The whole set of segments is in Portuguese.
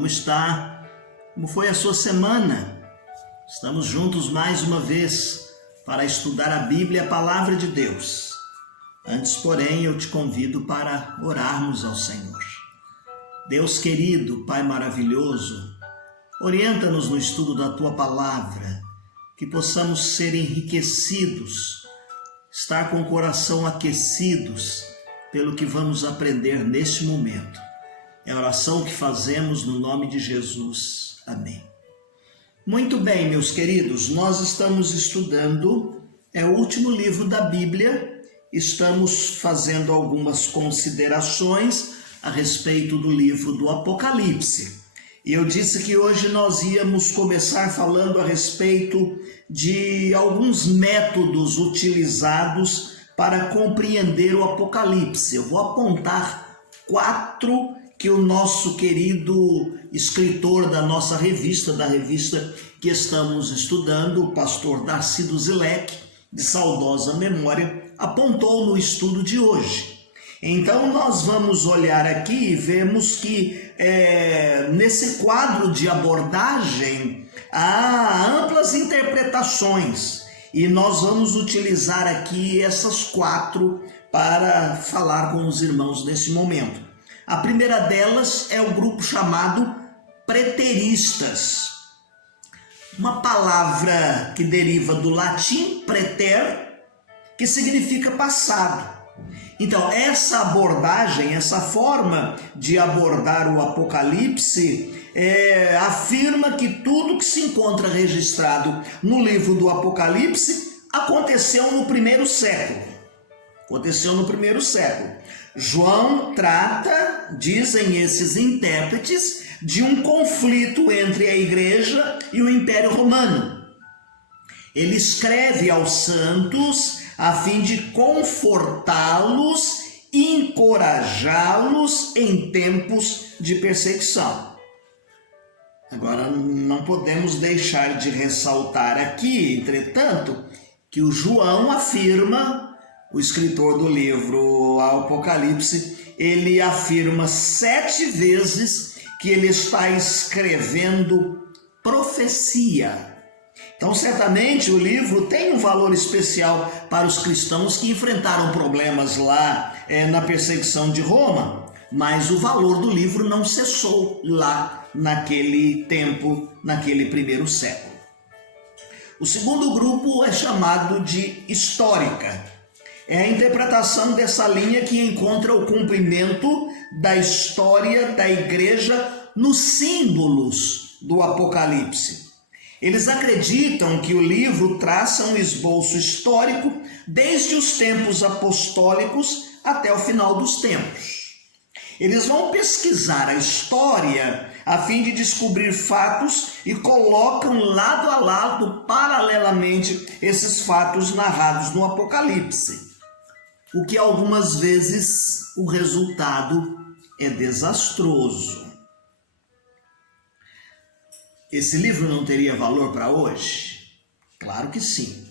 Como está? Como foi a sua semana? Estamos juntos mais uma vez para estudar a Bíblia, a Palavra de Deus. Antes, porém, eu te convido para orarmos ao Senhor. Deus querido, Pai maravilhoso, orienta-nos no estudo da Tua Palavra, que possamos ser enriquecidos, estar com o coração aquecidos pelo que vamos aprender neste momento. É a oração que fazemos no nome de Jesus. Amém. Muito bem, meus queridos, nós estamos estudando o último livro da Bíblia. Estamos fazendo algumas considerações a respeito do livro do Apocalipse. E eu disse que hoje nós íamos começar falando a respeito de alguns métodos utilizados para compreender o Apocalipse. Eu vou apontar 4 que o nosso querido escritor da nossa revista, da revista que estamos estudando, o pastor Darcy Duzilek, de saudosa memória, apontou no estudo de hoje. Então nós vamos olhar aqui e vemos que nesse quadro de abordagem há amplas interpretações e nós vamos utilizar aqui essas 4 para falar com os irmãos nesse momento. A primeira delas é o grupo chamado preteristas. Uma palavra que deriva do latim preter, que significa passado. Então, essa abordagem, essa forma de abordar o Apocalipse, afirma que tudo que se encontra registrado no livro do Apocalipse aconteceu no primeiro século. João trata, dizem esses intérpretes, de um conflito entre a igreja e o Império Romano. Ele escreve aos santos a fim de confortá-los e encorajá-los em tempos de perseguição. Agora, não podemos deixar de ressaltar aqui, entretanto, que o João afirma, o escritor do livro Apocalipse, ele afirma 7 vezes que ele está escrevendo profecia. Então, certamente, o livro tem um valor especial para os cristãos que enfrentaram problemas lá na perseguição de Roma, mas o valor do livro não cessou lá naquele tempo, naquele primeiro século. O segundo grupo é chamado de histórica. É a interpretação dessa linha que encontra o cumprimento da história da igreja nos símbolos do Apocalipse. Eles acreditam que o livro traça um esboço histórico desde os tempos apostólicos até o final dos tempos. Eles vão pesquisar a história a fim de descobrir fatos e colocam lado a lado, paralelamente, esses fatos narrados no Apocalipse. O que algumas vezes o resultado é desastroso. Esse livro não teria valor para hoje? Claro que sim.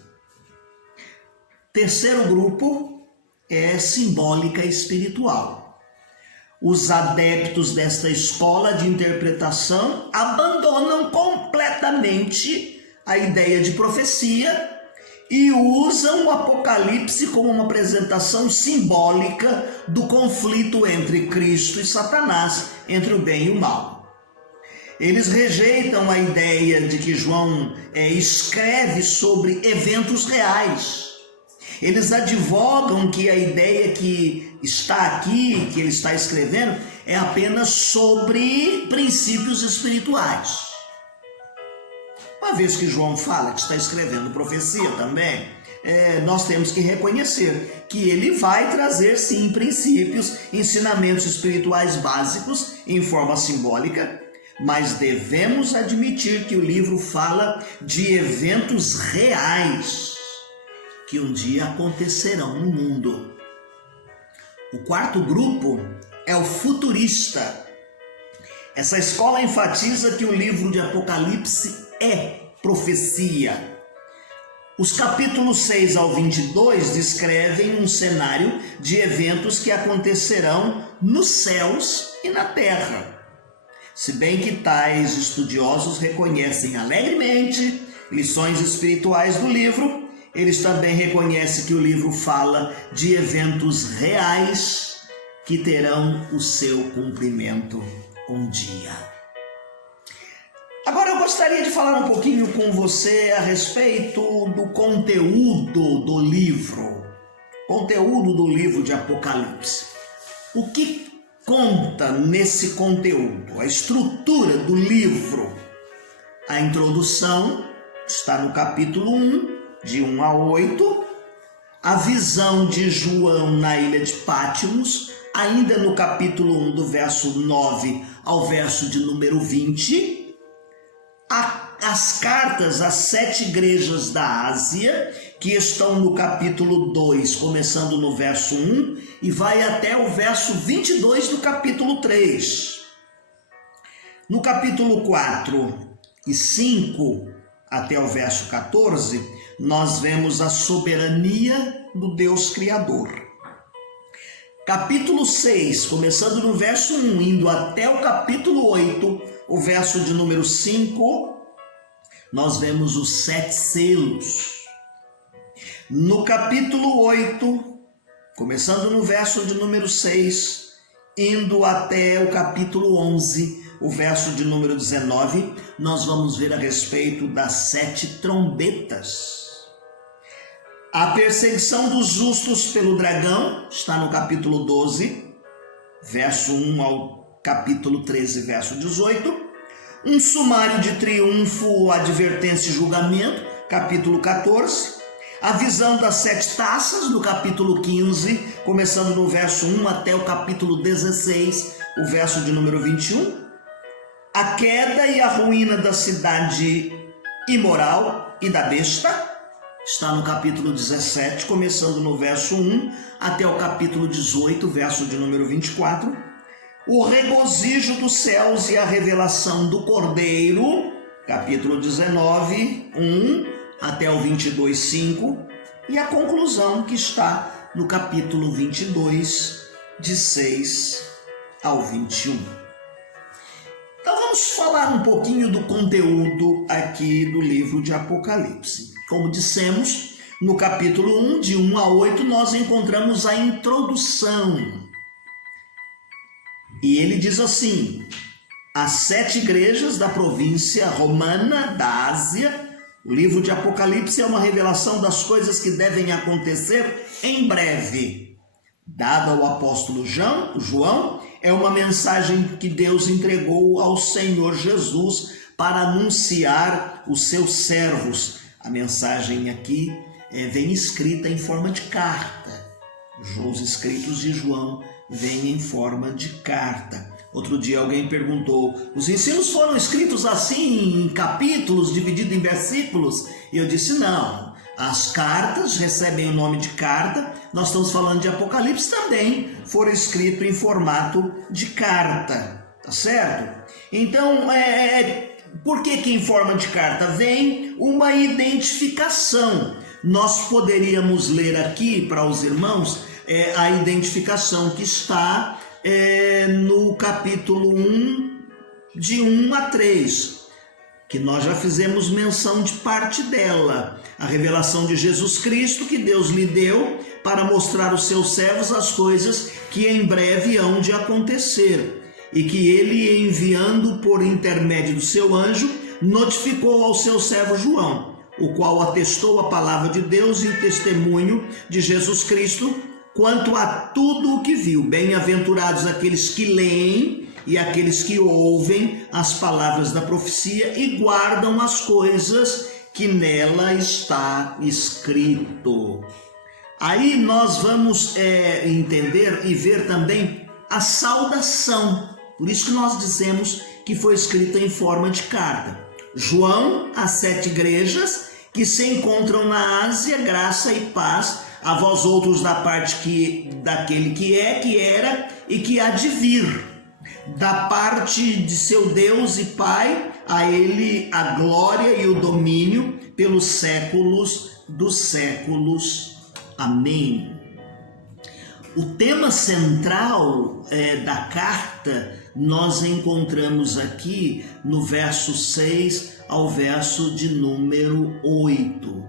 Terceiro grupo é simbólica espiritual. Os adeptos desta escola de interpretação abandonam completamente a ideia de profecia e usam o Apocalipse como uma apresentação simbólica do conflito entre Cristo e Satanás, entre o bem e o mal. Eles rejeitam a ideia de que João escreve sobre eventos reais. Eles advogam que a ideia que está aqui, que ele está escrevendo, é apenas sobre princípios espirituais. Uma vez que João fala que está escrevendo profecia também, nós temos que reconhecer que ele vai trazer sim princípios, ensinamentos espirituais básicos em forma simbólica, mas devemos admitir que o livro fala de eventos reais que um dia acontecerão no mundo. O quarto grupo é o futurista. Essa escola enfatiza que o livro de Apocalipse é profecia. Os capítulos 6 ao 22 descrevem um cenário de eventos que acontecerão nos céus e na terra. se bem que tais estudiosos reconhecem alegremente lições espirituais do livro, eles também reconhecem que o livro fala de eventos reais que terão o seu cumprimento um dia. Agora eu gostaria de falar um pouquinho com você a respeito do conteúdo do livro. Conteúdo do livro de Apocalipse. O que conta nesse conteúdo? A estrutura do livro. A introdução está no capítulo 1, de 1 a 8. A visão de João na ilha de Patmos, ainda no capítulo 1, do verso 9 ao verso de número 20. As cartas às 7 igrejas da Ásia, que estão no capítulo 2, começando no verso 1, e vai até o verso 22 do capítulo 3. No capítulo 4 e 5, até o verso 14, nós vemos a soberania do Deus Criador. Capítulo 6, começando no verso 1, indo até o capítulo 8, o verso de número 5, nós vemos os 7 selos. No capítulo 8, começando no verso de número 6, indo até o capítulo 11, o verso de número 19, nós vamos ver a respeito das 7 trombetas. A perseguição dos justos pelo dragão está no capítulo 12, verso 1 ao capítulo 13, verso 18. Um sumário de triunfo, advertência e julgamento, capítulo 14. A visão das 7 taças, no capítulo 15, começando no verso 1 até o capítulo 16, o verso de número 21. A queda e a ruína da cidade imoral e da besta, está no capítulo 17, começando no verso 1 até o capítulo 18, verso de número 24. O regozijo dos céus e a revelação do Cordeiro, capítulo 19, 1 até o 22, 5. E a conclusão que está no capítulo 22, de 6 ao 21. Então vamos falar um pouquinho do conteúdo aqui do livro de Apocalipse. Como dissemos, no capítulo 1, de 1 a 8, nós encontramos a introdução. E ele diz assim: as 7 igrejas da província romana da Ásia. O livro de Apocalipse é uma revelação das coisas que devem acontecer em breve. Dada ao apóstolo João, é uma mensagem que Deus entregou ao Senhor Jesus para anunciar os seus servos. A mensagem aqui vem escrita em forma de carta. Os escritos de João vêm em forma de carta. Outro dia alguém perguntou: os ensinos foram escritos assim em capítulos, divididos em versículos? E eu disse: não. As cartas recebem o nome de carta. Nós estamos falando de Apocalipse também. Foram escritos em formato de carta. Tá certo? Então, por que em forma de carta? Vem uma identificação. Nós poderíamos ler aqui para os irmãos a identificação que está no capítulo 1, de 1 a 3, que nós já fizemos menção de parte dela. A revelação de Jesus Cristo que Deus lhe deu para mostrar aos seus servos as coisas que em breve hão de acontecer, e que ele, enviando por intermédio do seu anjo, notificou ao seu servo João, o qual atestou a palavra de Deus e o testemunho de Jesus Cristo quanto a tudo o que viu. Bem-aventurados aqueles que leem e aqueles que ouvem as palavras da profecia e guardam as coisas que nela está escrito. Aí nós vamos entender e ver também a saudação. Por isso que nós dizemos que foi escrita em forma de carta. João, às 7 igrejas que se encontram na Ásia, graça e paz a vós outros da parte daquele que é, que era e que há de vir, da parte de seu Deus e Pai, a ele a glória e o domínio pelos séculos dos séculos. Amém. O tema central da carta nós encontramos aqui no verso 6 ao verso de número 8.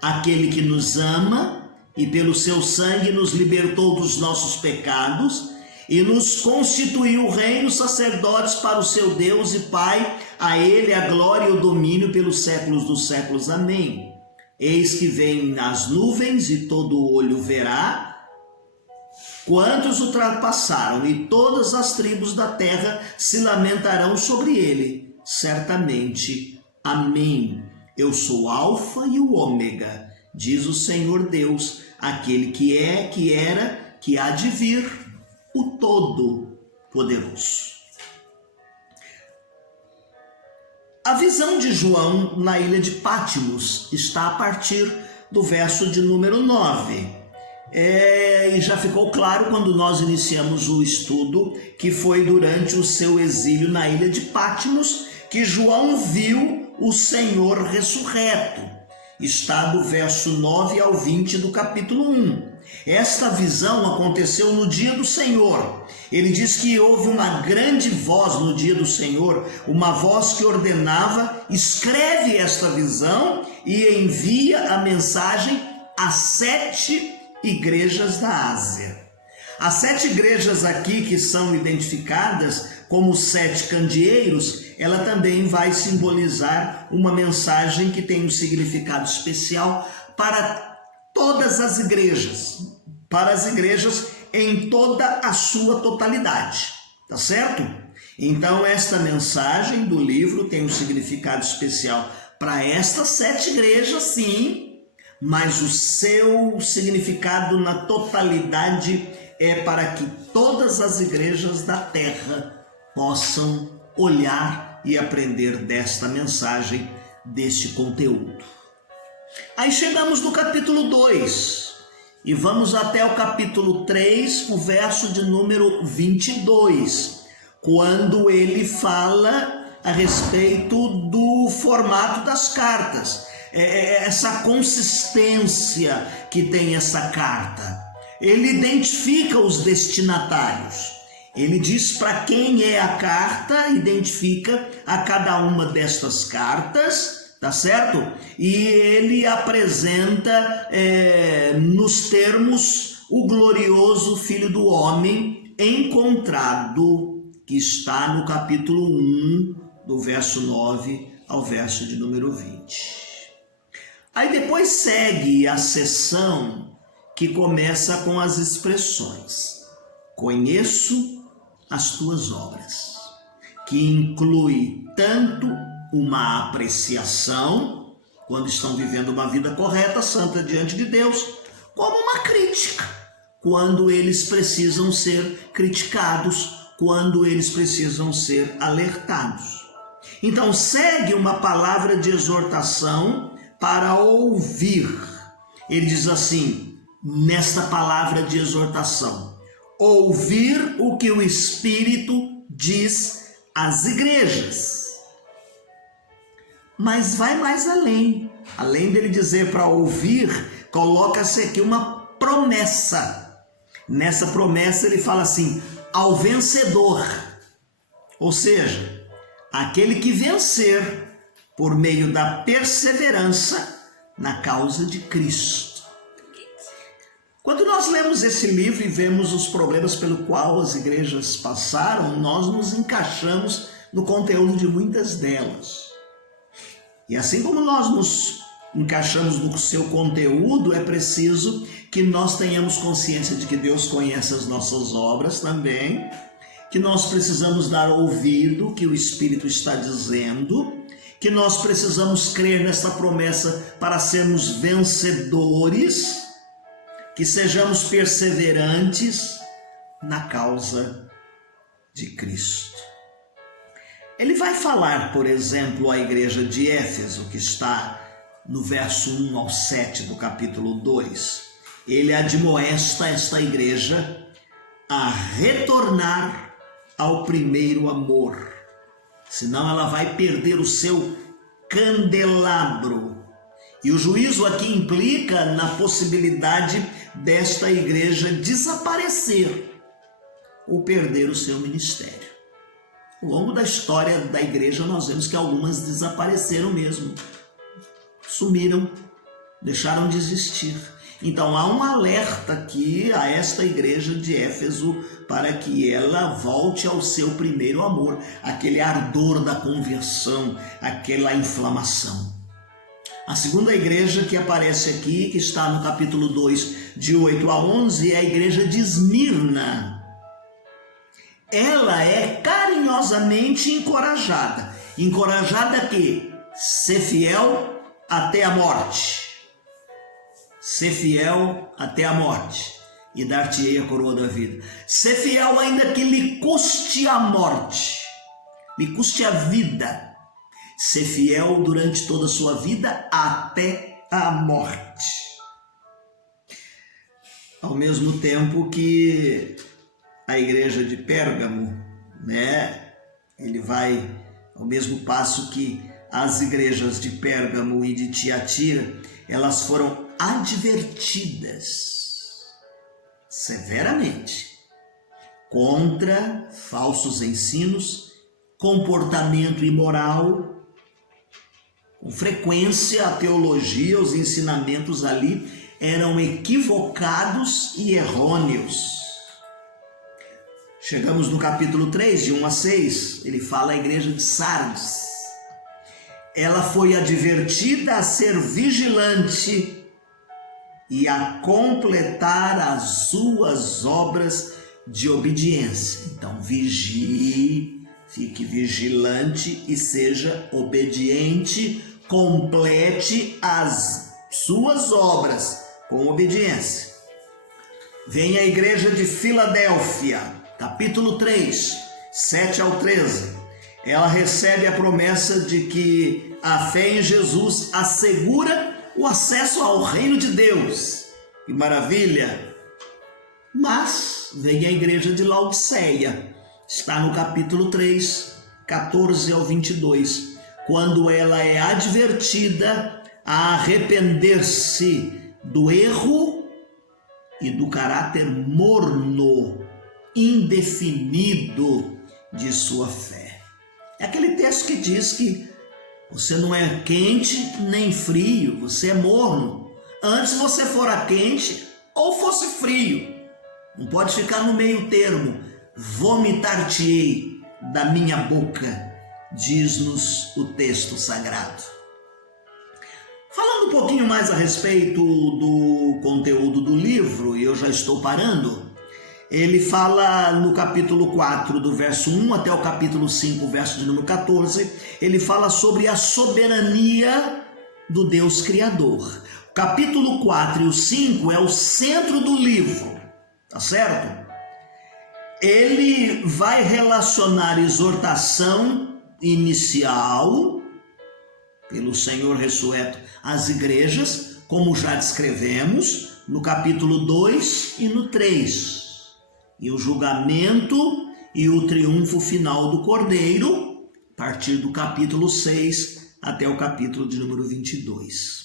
Aquele que nos ama e pelo seu sangue nos libertou dos nossos pecados e nos constituiu reinos sacerdotes para o seu Deus e Pai, a ele a glória e o domínio pelos séculos dos séculos. Amém. Eis que vem nas nuvens e todo olho verá quantos ultrapassaram, e todas as tribos da terra se lamentarão sobre ele. Certamente. Amém. Eu sou o Alfa e o Ômega, diz o Senhor Deus, aquele que é, que era, que há de vir, o Todo-Poderoso. A visão de João na ilha de Patmos está a partir do verso de número 9. E já ficou claro quando nós iniciamos o estudo que foi durante o seu exílio na ilha de Patmos que João viu o Senhor ressurreto. Está do verso 9 ao 20 do capítulo 1. Esta visão aconteceu no dia do Senhor. Ele diz que houve uma grande voz no dia do Senhor, uma voz que ordenava: escreve esta visão e envia a mensagem às 7 igrejas da Ásia. As 7 igrejas aqui que são identificadas como 7 candeeiros, ela também vai simbolizar uma mensagem que tem um significado especial para todas as igrejas, para as igrejas em toda a sua totalidade, tá certo? Então esta mensagem do livro tem um significado especial para estas 7 igrejas, sim, mas o seu significado na totalidade é para que todas as igrejas da terra possam olhar e aprender desta mensagem, deste conteúdo. Aí chegamos no capítulo 2 e vamos até o capítulo 3, o verso de número 22, quando ele fala a respeito do formato das cartas, essa consistência que tem essa carta. Ele identifica os destinatários. Ele diz para quem é a carta, identifica a cada uma destas cartas, tá certo? E ele apresenta nos termos o glorioso Filho do Homem encontrado, que está no capítulo 1, do verso 9 ao verso de número 20. Aí depois segue a sessão que começa com as expressões: conheço as tuas obras, que inclui tanto uma apreciação, quando estão vivendo uma vida correta, santa diante de Deus, como uma crítica, quando eles precisam ser criticados, quando eles precisam ser alertados. Então segue uma palavra de exortação para ouvir. Ele diz assim, nesta palavra de exortação: ouvir o que o Espírito diz às igrejas. Mas vai mais além. Além dele dizer para ouvir, coloca-se aqui uma promessa. Nessa promessa ele fala assim: ao vencedor. Ou seja, aquele que vencer por meio da perseverança na causa de Cristo. Quando nós lemos esse livro e vemos os problemas pelo qual as igrejas passaram, nós nos encaixamos no conteúdo de muitas delas. E assim como nós nos encaixamos no seu conteúdo, é preciso que nós tenhamos consciência de que Deus conhece as nossas obras também, que nós precisamos dar ouvido ao que o Espírito está dizendo, que nós precisamos crer nessa promessa para sermos vencedores, que sejamos perseverantes na causa de Cristo. Ele vai falar, por exemplo, à igreja de Éfeso, que está no verso 1 ao 7 do capítulo 2. Ele admoesta esta igreja a retornar ao primeiro amor, senão ela vai perder o seu candelabro. E o juízo aqui implica na possibilidade desta igreja desaparecer ou perder o seu ministério. Ao longo da história da igreja nós vemos que algumas desapareceram mesmo, sumiram, deixaram de existir. Então há um alerta aqui a esta igreja de Éfeso para que ela volte ao seu primeiro amor, aquele ardor da conversão, aquela inflamação. A segunda igreja que aparece aqui, que está no capítulo 2, de 8 a 11, é a igreja de Esmirna. Ela é carinhosamente encorajada. Encorajada a quê? Ser fiel até a morte. Ser fiel até a morte, e dar-te-ei a coroa da vida. Ser fiel ainda que lhe custe a morte, lhe custe a vida. Ser fiel durante toda a sua vida até a morte. Ao mesmo tempo que a igreja de Pérgamo, ele vai ao mesmo passo que as igrejas de Pérgamo e de Tiatira, elas foram advertidas severamente contra falsos ensinos, comportamento imoral. Com frequência a teologia, os ensinamentos ali eram equivocados e errôneos. Chegamos no capítulo 3, de 1 a 6, ele fala à igreja de Sardes. Ela foi advertida a ser vigilante e a completar as suas obras de obediência. Então vigie, fique vigilante e seja obediente, complete as suas obras com obediência. Vem a igreja de Filadélfia, capítulo 3, 7 ao 13. Ela recebe a promessa de que a fé em Jesus assegura o acesso ao reino de Deus. Que maravilha! Mas vem a igreja de Laodiceia, está no capítulo 3, 14 ao 22, quando ela é advertida a arrepender-se do erro e do caráter morno, indefinido de sua fé. É aquele texto que diz que você não é quente nem frio, você é morno. Antes você fora quente ou fosse frio. Não pode ficar no meio termo. Vomitar-te-ei da minha boca, diz-nos o texto sagrado. Falando um pouquinho mais a respeito do conteúdo do livro, e eu já estou parando, ele fala no capítulo 4, do verso 1 até o capítulo 5, verso de número 14, ele fala sobre a soberania do Deus Criador. O capítulo 4 e o 5 é o centro do livro, tá certo? Ele vai relacionar exortação inicial pelo Senhor ressurreto às igrejas, como já descrevemos, no capítulo 2 e no 3. E o julgamento e o triunfo final do Cordeiro, a partir do capítulo 6 até o capítulo de número 22.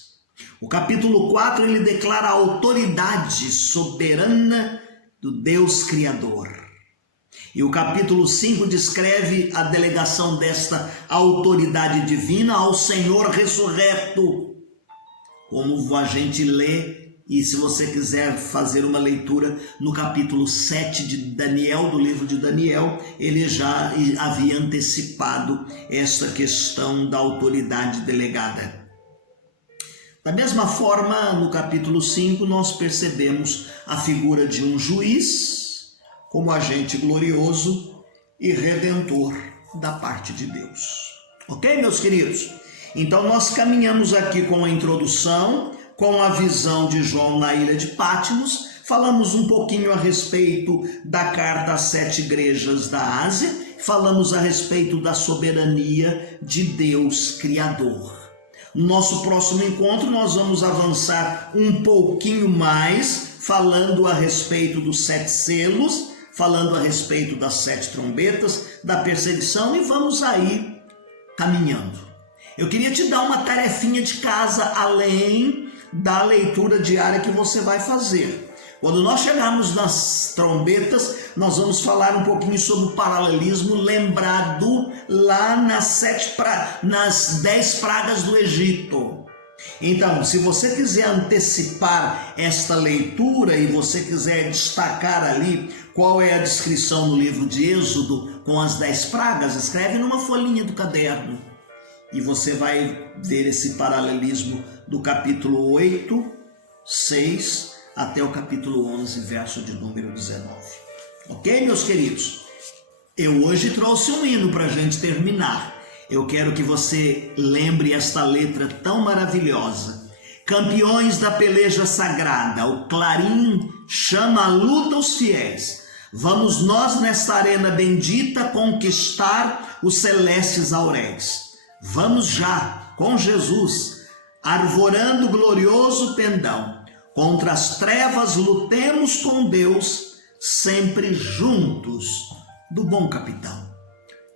O capítulo 4, ele declara a autoridade soberana do Deus Criador. E o capítulo 5 descreve a delegação desta autoridade divina ao Senhor ressurreto. Como a gente lê, e se você quiser fazer uma leitura no capítulo 7 de Daniel, do livro de Daniel, ele já havia antecipado esta questão da autoridade delegada. Da mesma forma, no capítulo 5, nós percebemos a figura de um juiz como agente glorioso e redentor da parte de Deus. Ok, meus queridos? Então nós caminhamos aqui com a introdução, com a visão de João na ilha de Patmos, falamos um pouquinho a respeito da carta às 7 igrejas da Ásia, falamos a respeito da soberania de Deus Criador. No nosso próximo encontro nós vamos avançar um pouquinho mais, falando a respeito dos 7 selos, falando a respeito das 7 trombetas, da perseguição, e vamos aí caminhando. Eu queria te dar uma tarefinha de casa além da leitura diária que você vai fazer. Quando nós chegarmos nas trombetas, nós vamos falar um pouquinho sobre o paralelismo lembrado lá nas 10 pragas do Egito. Então, se você quiser antecipar esta leitura e você quiser destacar ali qual é a descrição no livro de Êxodo com as 10 pragas, escreve numa folhinha do caderno e você vai ver esse paralelismo do capítulo 8, 6 até o capítulo 11, verso de número 19. Ok, meus queridos? Eu hoje trouxe um hino para a gente terminar. Eu quero que você lembre esta letra tão maravilhosa. Campeões da peleja sagrada, o clarim chama à luta os fiéis. Vamos nós nesta arena bendita conquistar os celestes auréis. Vamos já, com Jesus, arvorando glorioso pendão. Contra as trevas lutemos com Deus, sempre juntos do bom capitão.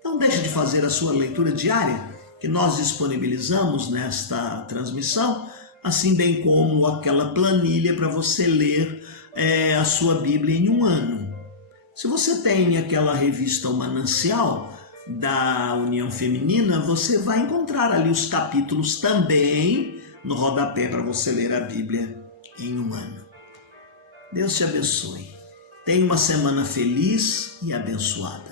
Não deixe de fazer a sua leitura diária, que nós disponibilizamos nesta transmissão, assim bem como aquela planilha para você ler a sua Bíblia em um ano. Se você tem aquela revista O Manancial da União Feminina, você vai encontrar ali os capítulos também no rodapé para você ler a Bíblia em um ano. Deus te abençoe. Tenha uma semana feliz e abençoada.